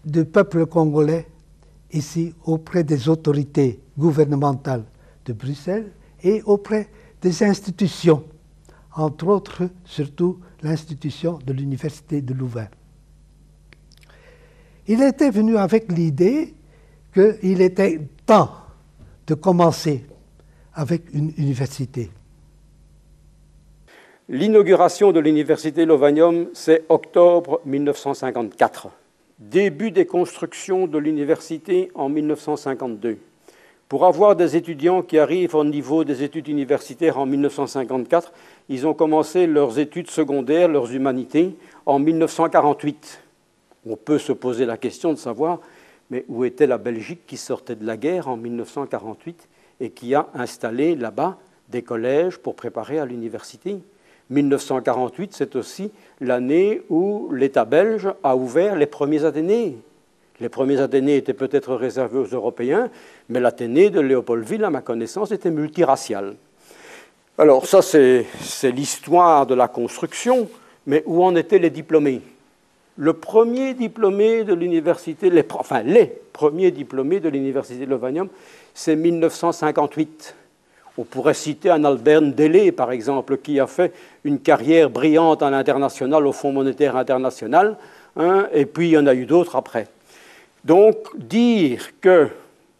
du peuple congolais ici auprès des autorités gouvernementales de Bruxelles et auprès des institutions, entre autres, surtout l'institution de l'Université de Louvain. Il était venu avec l'idée qu'il était temps de commencer avec une université. L'inauguration de l'université Lovanium, c'est octobre 1954. Début des constructions de l'université en 1952. Pour avoir des étudiants qui arrivent au niveau des études universitaires en 1954, ils ont commencé leurs études secondaires, leurs humanités, en 1948. On peut se poser la question de savoir, mais où était la Belgique qui sortait de la guerre en 1948 et qui a installé là-bas des collèges pour préparer à l'université. 1948, c'est aussi l'année où l'État belge a ouvert les premiers Athénées. Les premiers Athénées étaient peut-être réservés aux Européens, mais l'Athénée de Léopoldville, à ma connaissance, était multiracial. Alors ça, c'est l'histoire de la construction, mais où en étaient les diplômés? Le premier diplômé de l'université, les premiers diplômés de l'université de Lovanium, c'est 1958. On pourrait citer un Albert Ndélé, par exemple, qui a fait une carrière brillante à l'international, au Fonds monétaire international, hein, et puis il y en a eu d'autres après. Donc, dire que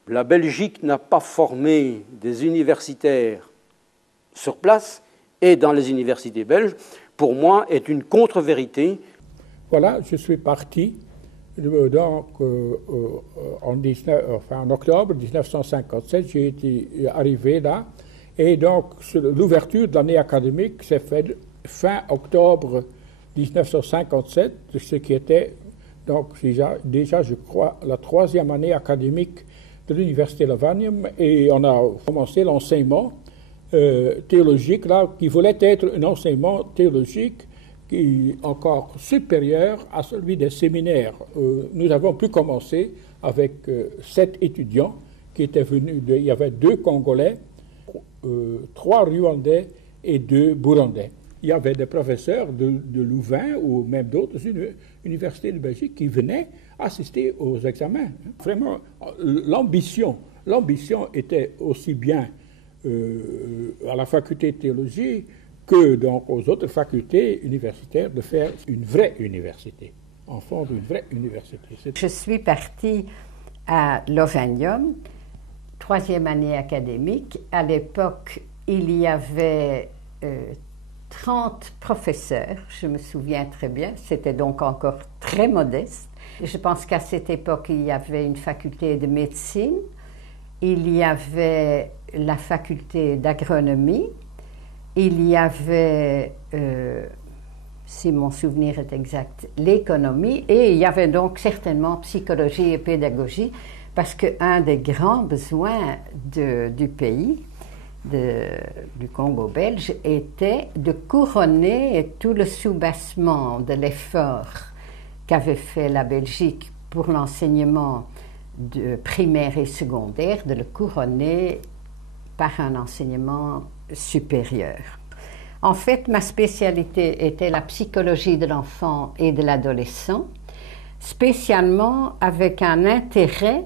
la Belgique n'a pas formé des universitaires sur place et dans les universités belges, pour moi, est une contre-vérité. Voilà, je suis parti donc, en octobre 1957, j'ai été arrivé là, et donc l'ouverture de l'année académique s'est faite fin octobre 1957, ce qui était donc déjà je crois, la 3e année académique de l'Université Lovanium, et on a commencé l'enseignement théologique, là, qui voulait être un enseignement théologique qui est encore supérieur à celui des séminaires. Nous avons pu commencer avec 7 étudiants qui étaient venus, il y avait 2 Congolais, 3 Rwandais et 2 Burundais. Il y avait des professeurs de Louvain ou même d'autres universités de Belgique qui venaient assister aux examens. Vraiment, l'ambition était aussi bien à la faculté de théologie que donc aux autres facultés universitaires de faire une vraie université, en fond d'une vraie université. Je suis partie à Lovanium, 3e année académique. À l'époque, il y avait 30 professeurs, je me souviens très bien, c'était donc encore très modeste. Je pense qu'à cette époque, il y avait une faculté de médecine, il y avait la faculté d'agronomie, il y avait, si mon souvenir est exact, l'économie, et il y avait donc certainement psychologie et pédagogie, parce qu'un des grands besoins du pays, du Congo belge, était de couronner tout le soubassement de l'effort qu'avait fait la Belgique pour l'enseignement primaire et secondaire, de le couronner par un enseignement supérieur. En fait, ma spécialité était la psychologie de l'enfant et de l'adolescent, spécialement avec un intérêt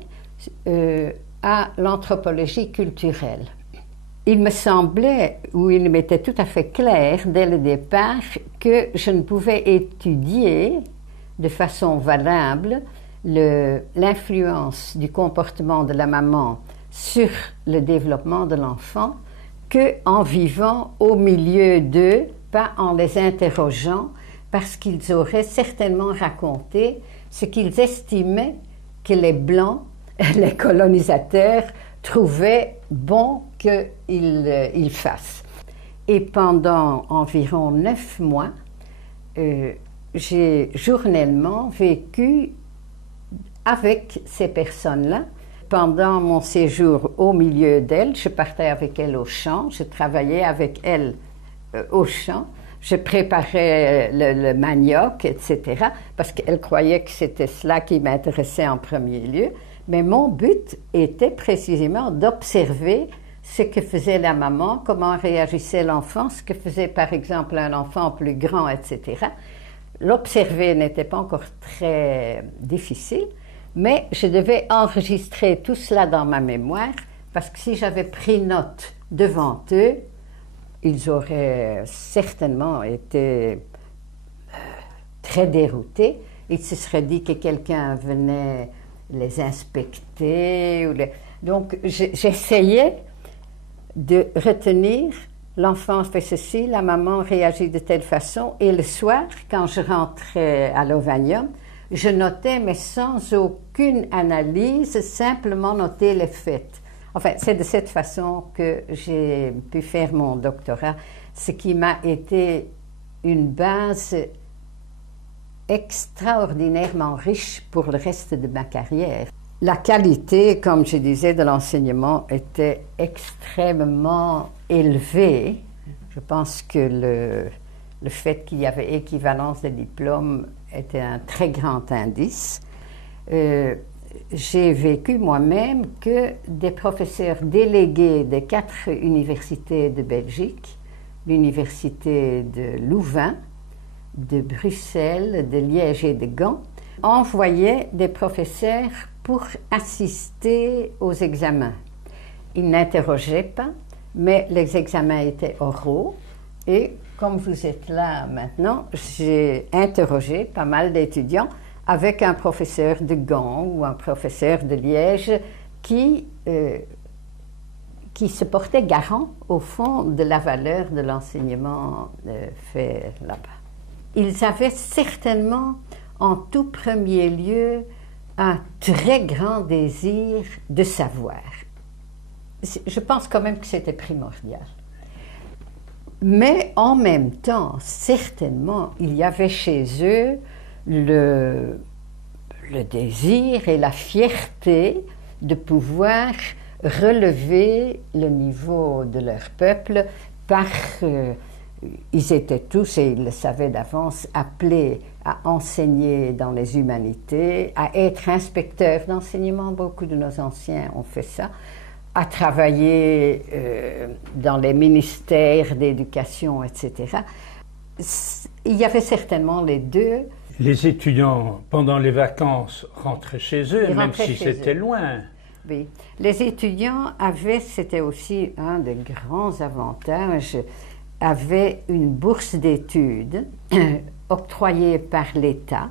à l'anthropologie culturelle. Il me semblait, ou il m'était tout à fait clair dès le départ, que je ne pouvais étudier de façon valable l'influence du comportement de la maman sur le développement de l'enfant qu'en vivant au milieu d'eux, pas en les interrogeant, parce qu'ils auraient certainement raconté ce qu'ils estimaient que les Blancs les colonisateurs trouvaient bon qu'ils fassent. Et pendant environ 9 mois, j'ai journellement vécu avec ces personnes-là. Pendant mon séjour au milieu d'elles, je partais avec elles au champ, je travaillais avec elles au champ, je préparais le manioc, etc., parce qu'elles croyaient que c'était cela qui m'intéressait en premier lieu. Mais mon but était précisément d'observer ce que faisait la maman, comment réagissait l'enfant, ce que faisait par exemple un enfant plus grand, etc. L'observer n'était pas encore très difficile, mais je devais enregistrer tout cela dans ma mémoire, parce que si j'avais pris note devant eux, ils auraient certainement été très déroutés. Ils se seraient dit que quelqu'un venait les inspecter. Donc j'essayais de retenir, l'enfant fait ceci, la maman réagit de telle façon, et le soir, quand je rentrais à l'Ovanium, je notais, mais sans aucune analyse, simplement noter les faits. Enfin, c'est de cette façon que j'ai pu faire mon doctorat, ce qui m'a été une base extraordinairement riche pour le reste de ma carrière. La qualité, comme je disais, de l'enseignement était extrêmement élevée. Je pense que le fait qu'il y avait équivalence de diplômes était un très grand indice. J'ai vécu moi-même que des professeurs délégués des 4 universités de Belgique, l'université de Louvain, de Bruxelles, de Liège et de Gand, envoyaient des professeurs pour assister aux examens. Ils n'interrogeaient pas, mais les examens étaient oraux. Et comme vous êtes là maintenant, j'ai interrogé pas mal d'étudiants avec un professeur de Gand ou un professeur de Liège qui se portait garant, au fond, de la valeur de l'enseignement fait là-bas. Ils avaient certainement, en tout premier lieu, un très grand désir de savoir. Je pense quand même que c'était primordial. Mais en même temps, certainement, il y avait chez eux le désir et la fierté de pouvoir relever le niveau de leur peuple par... ils étaient tous, et ils le savaient d'avance, appelés à enseigner dans les humanités, à être inspecteurs d'enseignement. Beaucoup de nos anciens ont fait ça, à travailler dans les ministères d'éducation, etc. Il y avait certainement les deux. Les étudiants, pendant les vacances, rentraient chez eux, même si c'était loin. Oui. Les étudiants avaient, c'était aussi un des grands avantages, avaient une bourse d'études octroyée par l'État,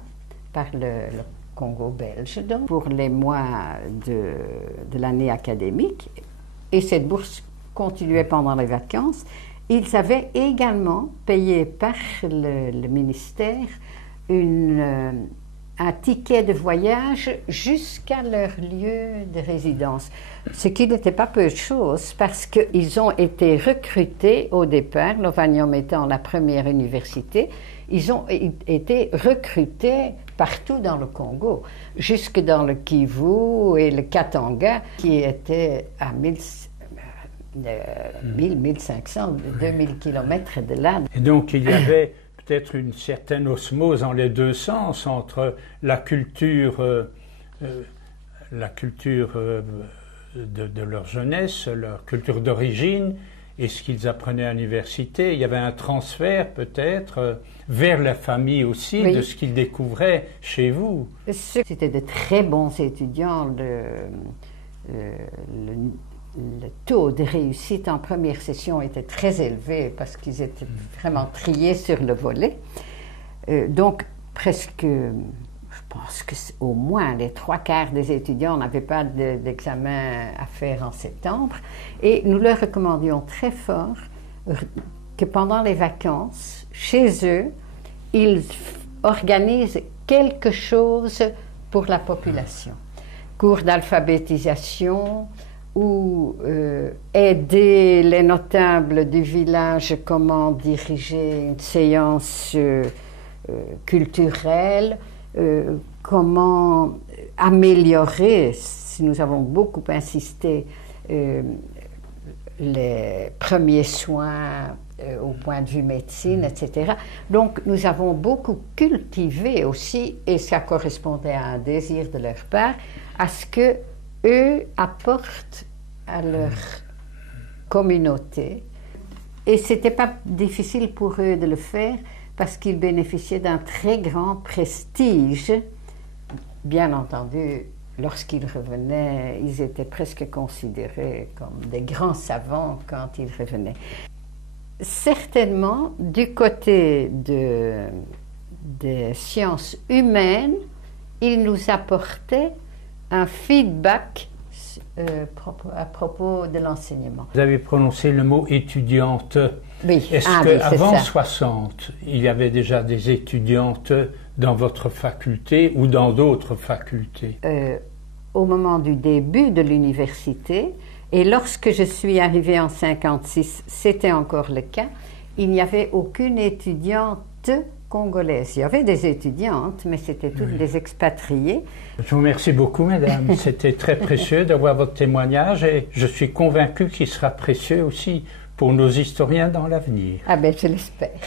par le Congo belge, donc, pour les mois de l'année académique. Et cette bourse continuait pendant les vacances. Ils avaient également payé par le ministère un ticket de voyage jusqu'à leur lieu de résidence. Ce qui n'était pas peu de chose, parce qu'ils ont été recrutés au départ, l'Ovanium étant la première université, ils ont été recrutés partout dans le Congo, jusque dans le Kivu et le Katanga, qui étaient à 1500, 2000 kilomètres de là. Et donc il y avait peut-être une certaine osmose en les deux sens entre la culture de leur jeunesse, leur culture d'origine et ce qu'ils apprenaient à l'université. Il y avait un transfert peut-être vers la famille aussi, oui, de ce qu'ils découvraient chez vous. C'était de très bons étudiants. Le taux de réussite en première session était très élevé parce qu'ils étaient vraiment triés sur le volet. Donc, presque, je pense qu'au moins les 3/4 des étudiants n'avaient pas d'examen à faire en septembre. Et nous leur recommandions très fort que pendant les vacances, chez eux, ils organisent quelque chose pour la population. cours d'alphabétisation ou aider les notables du village comment diriger une séance culturelle, comment améliorer, si nous avons beaucoup insisté, les premiers soins au point de vue médecine, etc. Donc nous avons beaucoup cultivé aussi, et ça correspondait à un désir de leur part, à ce que eux apportent à leur communauté. Et c'était pas difficile pour eux de le faire parce qu'ils bénéficiaient d'un très grand prestige. Bien entendu, lorsqu'ils revenaient, ils étaient presque considérés comme des grands savants quand ils revenaient. Certainement, du côté des sciences humaines, ils nous apportaient un feedback à propos de l'enseignement. Vous avez prononcé le mot étudiante. Oui. Est-ce qu'avant 60, il y avait déjà des étudiantes dans votre faculté ou dans d'autres facultés? Au moment du début de l'université, et lorsque je suis arrivée en 1956, c'était encore le cas, il n'y avait aucune étudiante congolaise. Il y avait des étudiantes, mais c'était toutes des expatriées. Je vous remercie beaucoup, mesdames. C'était très précieux d'avoir votre témoignage et je suis convaincu qu'il sera précieux aussi pour nos historiens dans l'avenir. Ah ben, je l'espère.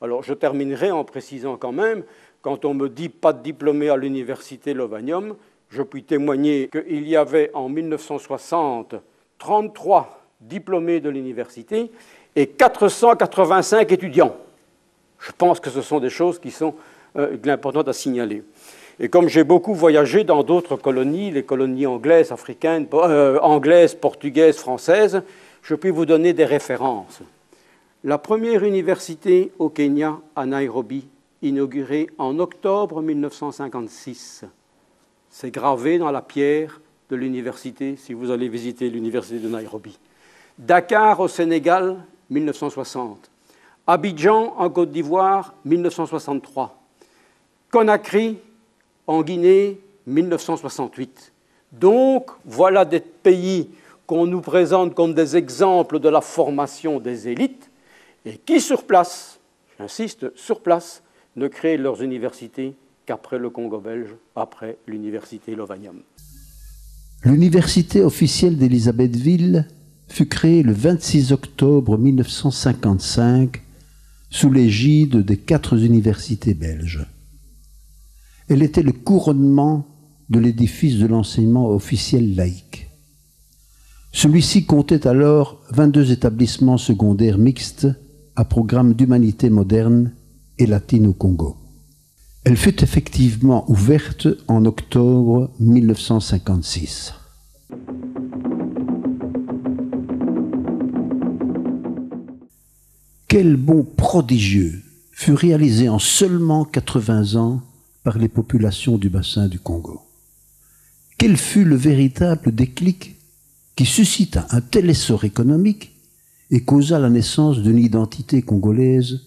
Alors, je terminerai en précisant quand même, quand on me dit pas de diplômé à l'université Lovanium, je puis témoigner qu'il y avait en 1960 33 diplômés de l'université et 485 étudiants. Je pense que ce sont des choses qui sont importantes à signaler. Et comme j'ai beaucoup voyagé dans d'autres colonies, les colonies anglaises, africaines, anglaises, portugaises, françaises, je puis vous donner des références. La première université au Kenya, à Nairobi, inaugurée en octobre 1956. C'est gravé dans la pierre de l'université, si vous allez visiter l'université de Nairobi. Dakar, au Sénégal, 1960. Abidjan, en Côte d'Ivoire, 1963. Conakry, en Guinée, 1968. Donc, voilà des pays qu'on nous présente comme des exemples de la formation des élites et qui, sur place, j'insiste, sur place, ne créent leurs universités qu'après le Congo belge, après l'université Lovanium. L'université officielle d'Élisabethville fut créée le 26 octobre 1955 sous l'égide des 4 universités belges. Elle était le couronnement de l'édifice de l'enseignement officiel laïque. Celui-ci comptait alors 22 établissements secondaires mixtes à programme d'humanité moderne et latine au Congo. Elle fut effectivement ouverte en octobre 1956. Quel bond prodigieux fut réalisé en seulement 80 ans par les populations du bassin du Congo. Quel fut le véritable déclic qui suscita un tel essor économique et causa la naissance d'une identité congolaise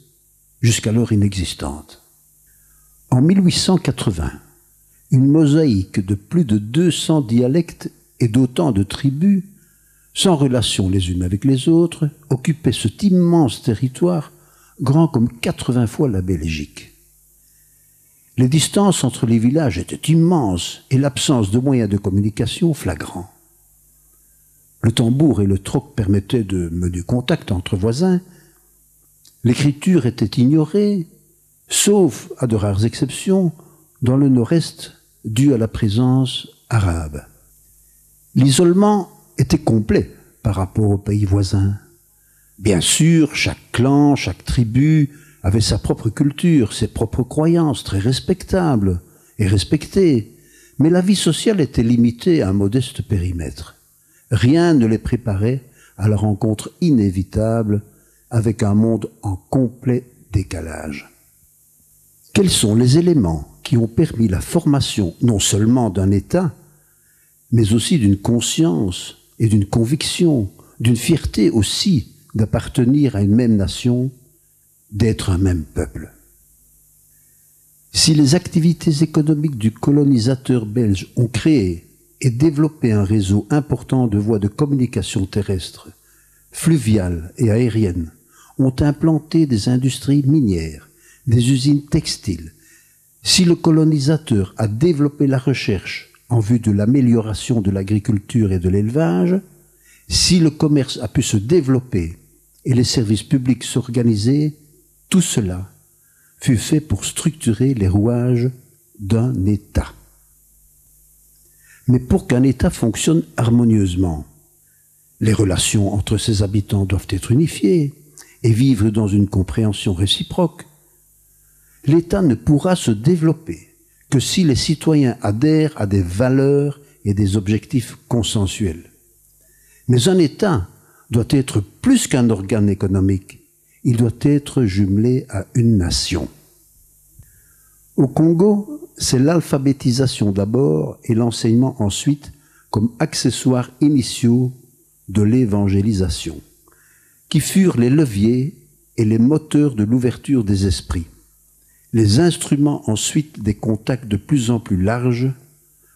jusqu'alors inexistante. En 1880, une mosaïque de plus de 200 dialectes et d'autant de tribus, sans relation les unes avec les autres, occupait cet immense territoire, grand comme 80 fois la Belgique. Les distances entre les villages étaient immenses et l'absence de moyens de communication flagrant. Le tambour et le troc permettaient de mener contact entre voisins. L'écriture était ignorée, sauf à de rares exceptions, dans le nord-est, dû à la présence arabe. L'isolement était complet par rapport aux pays voisins. Bien sûr, chaque clan, chaque tribu avait sa propre culture, ses propres croyances, très respectables et respectées, mais la vie sociale était limitée à un modeste périmètre. Rien ne les préparait à la rencontre inévitable avec un monde en complet décalage. Quels sont les éléments qui ont permis la formation non seulement d'un État, mais aussi d'une conscience et d'une conviction, d'une fierté aussi d'appartenir à une même nation, d'être un même peuple? Si les activités économiques du colonisateur belge ont créé et développer un réseau important de voies de communication terrestres, fluviales et aériennes, ont implanté des industries minières, des usines textiles. Si le colonisateur a développé la recherche en vue de l'amélioration de l'agriculture et de l'élevage, si le commerce a pu se développer et les services publics s'organiser, tout cela fut fait pour structurer les rouages d'un État. Mais pour qu'un État fonctionne harmonieusement, les relations entre ses habitants doivent être unifiées et vivre dans une compréhension réciproque. L'État ne pourra se développer que si les citoyens adhèrent à des valeurs et des objectifs consensuels. Mais un État doit être plus qu'un organe économique, il doit être jumelé à une nation. Au Congo, c'est l'alphabétisation d'abord et l'enseignement ensuite comme accessoires initiaux de l'évangélisation, qui furent les leviers et les moteurs de l'ouverture des esprits, les instruments ensuite des contacts de plus en plus larges,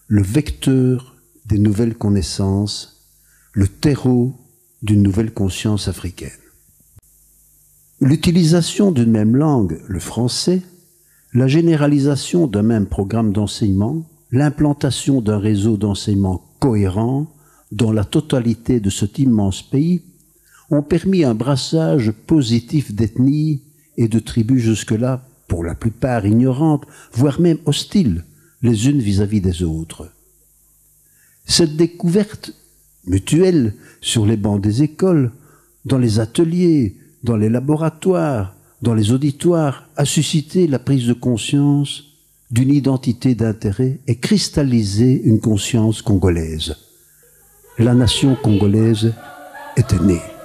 le vecteur des nouvelles connaissances, le terreau d'une nouvelle conscience africaine. L'utilisation d'une même langue, le français, la généralisation d'un même programme d'enseignement, l'implantation d'un réseau d'enseignement cohérent dans la totalité de cet immense pays ont permis un brassage positif d'ethnies et de tribus jusque-là, pour la plupart ignorantes, voire même hostiles les unes vis-à-vis des autres. Cette découverte mutuelle sur les bancs des écoles, dans les ateliers, dans les laboratoires, dans les auditoires, a suscité la prise de conscience d'une identité d'intérêt et cristallisé une conscience congolaise. La nation congolaise était née.